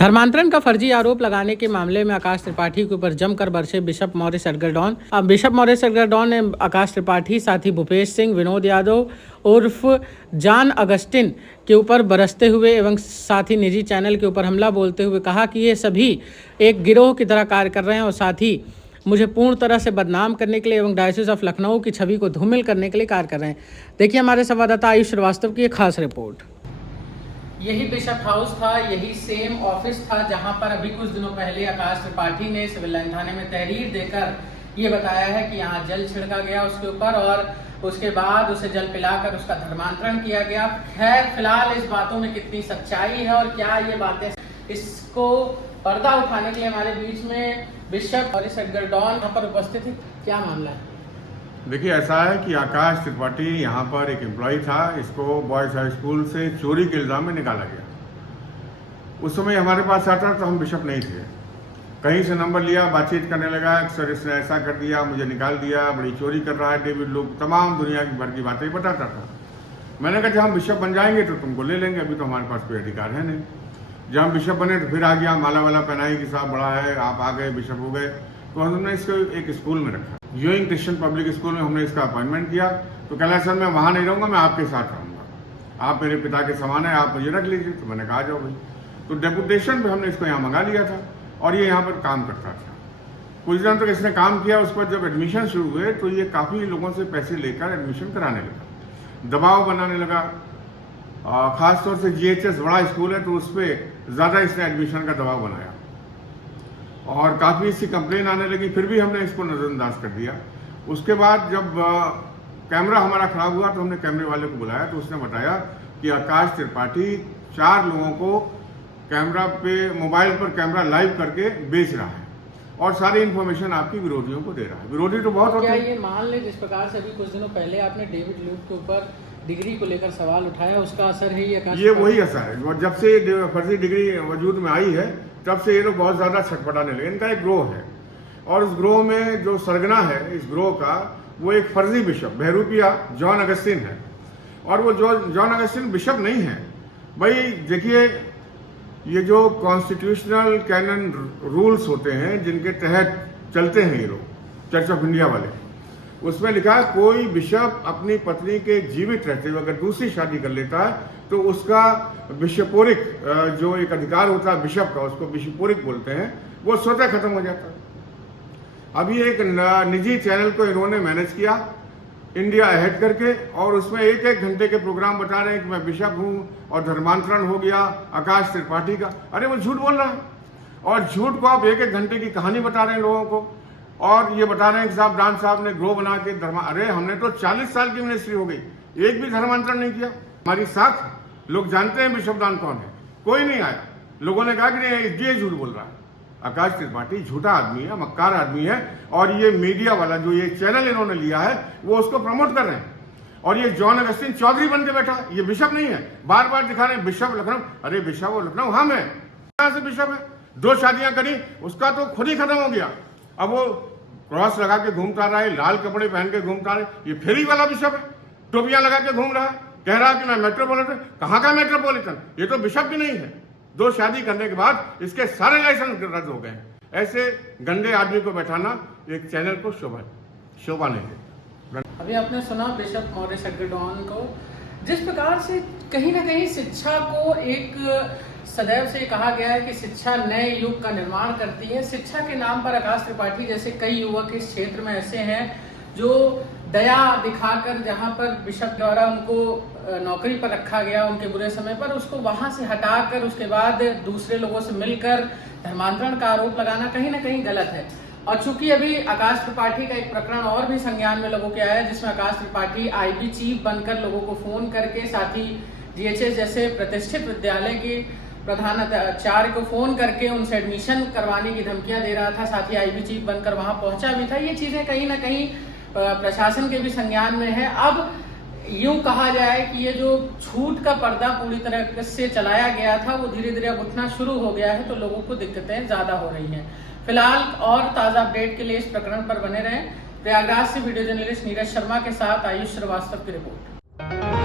धर्मांतरण का फर्जी आरोप लगाने के मामले में आकाश त्रिपाठी के ऊपर जमकर बरसे बिशप मॉरिस एडगर डॉन। अब बिशप मॉरिस एडगर डॉन ने आकाश त्रिपाठी, साथी भूपेश सिंह, विनोद यादव उर्फ जॉन अगस्टिन के ऊपर बरसते हुए एवं साथ ही निजी चैनल के ऊपर हमला बोलते हुए कहा कि ये सभी एक गिरोह की तरह कार्य कर रहे हैं और साथ ही मुझे पूर्ण तरह से बदनाम करने के लिए एवं डायोसिस ऑफ लखनऊ की छवि को धूमिल करने के लिए कार्य कर रहे हैं। देखिए हमारे संवाददाता आयुष श्रीवास्तव की एक खास रिपोर्ट। यही बिशप हाउस था, यही सेम ऑफिस था जहां पर अभी कुछ दिनों पहले आकाश त्रिपाठी ने सिविल लाइन थाने में तहरीर देकर ये बताया है कि यहाँ जल छिड़का गया उसके ऊपर और उसके बाद उसे जल पिलाकर उसका धर्मांतरण किया गया। खैर फिलहाल इस बातों में कितनी सच्चाई है और क्या ये बातें, इसको पर्दा उठाने के लिए हमारे बीच में बिशप मॉरिस एडगर डॉन यहाँ पर उपस्थित है। क्या मामला है? देखिए, ऐसा है कि आकाश त्रिपाठी यहाँ पर एक एम्प्लॉय था। इसको बॉयज़ हाई स्कूल से चोरी के इल्ज़ाम में निकाला गया। उस समय हमारे पास आता तो हम बिशप नहीं थे। कहीं से नंबर लिया, बातचीत करने लगा, सर इसने ऐसा कर दिया, मुझे निकाल दिया, बड़ी चोरी कर रहा है डेविड, लोग तमाम दुनिया की भर की बातें बताता था। मैंने कहा जब हम बिशप बन जाएंगे तो तुमको ले लेंगे, अभी तो हमारे पास कोई अधिकार है नहीं। जब हम बिशप बने तो फिर आ गया, माला वाला पहनाई कि साहब बड़ा है, आप आ गए, बिशप हो गए। तो हमने इसको एक स्कूल में रखा, यूइंग क्रिश्चियन पब्लिक स्कूल में हमने इसका अपॉइंटमेंट किया। तो कहला सर मैं वहाँ नहीं रहूँगा, मैं आपके साथ रहूँगा, आप मेरे पिता के समान है, आप मुझे रख लीजिए। तो मैंने कहा जाओ भाई। तो डेपुटेशन पे हमने इसको यहाँ मंगा लिया था और ये यहाँ पर काम करता था। कुछ दिन तक इसने काम किया। उस पर जब एडमिशन शुरू हुए तो ये काफ़ी लोगों से पैसे लेकर एडमिशन कराने लगा, दबाव बनाने लगा। ख़ासतौर से GHS बड़ा स्कूल है तो उस पर ज़्यादा इसने एडमिशन का दबाव बनाया और काफ़ी इसकी कंप्लेन आने लगी। फिर भी हमने इसको नज़रअंदाज कर दिया। उसके बाद जब कैमरा हमारा ख़राब हुआ तो हमने कैमरे वाले को बुलाया तो उसने बताया कि आकाश त्रिपाठी 4 लोगों को कैमरा पे, मोबाइल पर कैमरा लाइव करके बेच रहा है और सारी इन्फॉर्मेशन आपकी विरोधियों को दे रहा है। विरोधी तो बहुत होते हैं। क्या ये मान ले जिस प्रकार से अभी कुछ दिनों पहले आपने डेविड ल्यूक के ऊपर डिग्री को लेकर सवाल उठाया, उसका असर है ये वही असर है। जब से फर्जी डिग्री वजूद में आई है तब से ये लोग बहुत ज़्यादा छटपटाने लगे। इनका एक ग्रोह है और उस ग्रोह में जो सरगना है इस ग्रोह का, वो एक फर्जी बिशप बहरूपिया जॉन अगस्टिन है। और वो जॉन अगस्टिन बिशप नहीं है भाई। देखिए, ये जो कॉन्स्टिट्यूशनल कैनन रूल्स होते हैं जिनके तहत चलते हैं ये लोग, चर्च ऑफ इंडिया वाले, उसमें लिखा है कोई बिशप अपनी पत्नी के जीवित रहते हुए अगर दूसरी शादी कर लेता है तो उसका बिशपोरिक जो एक अधिकार होता है बिशप का, उसको बिशपोरिक बोलते हैं, वो स्वतः खत्म हो जाता है। अभी एक निजी चैनल को इन्होंने मैनेज किया इंडिया अहेड करके और उसमें 1-1 घंटे के प्रोग्राम बता रहे हैं कि मैं बिशप हूँ और धर्मांतरण हो गया आकाश त्रिपाठी का। अरे वो झूठ बोल रहा है और झूठ को आप 1-1 घंटे की कहानी बता रहे हैं लोगों को और ये बता रहे हैं कि साहब डान साहब ने ग्रो बना के अरे हमने तो 40 साल की मिनिस्ट्री हो गई, एक भी धर्मांतरण नहीं किया। हमारी साख लोग जानते हैं बिशप दान कौन है, कोई नहीं आया। लोगों ने कहा कि नहीं ये झूठ बोल रहा है। आकाश त्रिपाठी झूठा आदमी है, मक्कार आदमी है और ये मीडिया वाला जो ये चैनल इन्होंने लिया है वो उसको प्रमोट कर रहे हैं। और ये जॉन अगस्टिन चौधरी बन के बैठा, ये बिशप नहीं है, बार बार दिखा रहे हैं बिशप लखनऊ। अरे बिशप वो लखनऊ हम है, कहाँ से बिशप है? 2 शादियां करी, उसका तो खुद ही खत्म हो गया। अब वो क्रॉस लगा के घूमता रहा है, लाल कपड़े पहन के घूमता रहे, ये फेरी वाला बिशप है, टोपियां लगा के घूम रहा है, कह रहा है कि मैं मेट्रोपॉलिटन। कहाँ का मेट्रोपॉलिटन? ये तो बिशप भी नहीं है। 2 शादी करने के बाद इसके सारे लाइसेंस रद्द हो गए। ऐसे गंदे आदमी को बैठाना एक चैनल को शोभा नहीं है। अभी आपने सुना बिशप मॉरिस एडगर डॉन को, जिस प्रकार से कहीं ना कहीं शिक्षा को एक सदैव से कहा गया है कि शिक्षा नए युग का निर्माण करती है। शिक्षा के नाम पर आकाश त्रिपाठी जैसे कई युवक इस क्षेत्र में ऐसे हैं जो दया दिखाकर, जहां पर बिशप द्वारा उनको नौकरी पर रखा गया उनके बुरे समय पर, उसको वहां से हटाकर उसके बाद दूसरे लोगों से मिलकर धर्मांतरण का आरोप लगाना कहीं ना कहीं गलत है। और चूंकि अभी आकाश त्रिपाठी का एक प्रकरण और भी संज्ञान में लोगों के आया है जिसमें आकाश त्रिपाठी IB चीफ बनकर लोगों को फोन करके, साथ ही GHS जैसे प्रतिष्ठित विद्यालय की प्रधानाचार्य को फोन करके उनसे एडमिशन करवाने की धमकियां दे रहा था, साथ ही IB चीफ बनकर वहां पहुंचा भी था। ये चीजें कहीं ना कहीं प्रशासन के भी संज्ञान में है। अब यूं कहा जाए कि ये जो झूठ का पर्दा पूरी तरह से चलाया गया था वो धीरे धीरे अब उठना शुरू हो गया है, तो लोगों को दिक्कतें ज्यादा हो रही हैं। फिलहाल और ताजा अपडेट के लिए इस प्रकरण पर बने रहें। प्रयागराज से वीडियो जर्नलिस्ट नीरज शर्मा के साथ आयुष श्रीवास्तव की रिपोर्ट।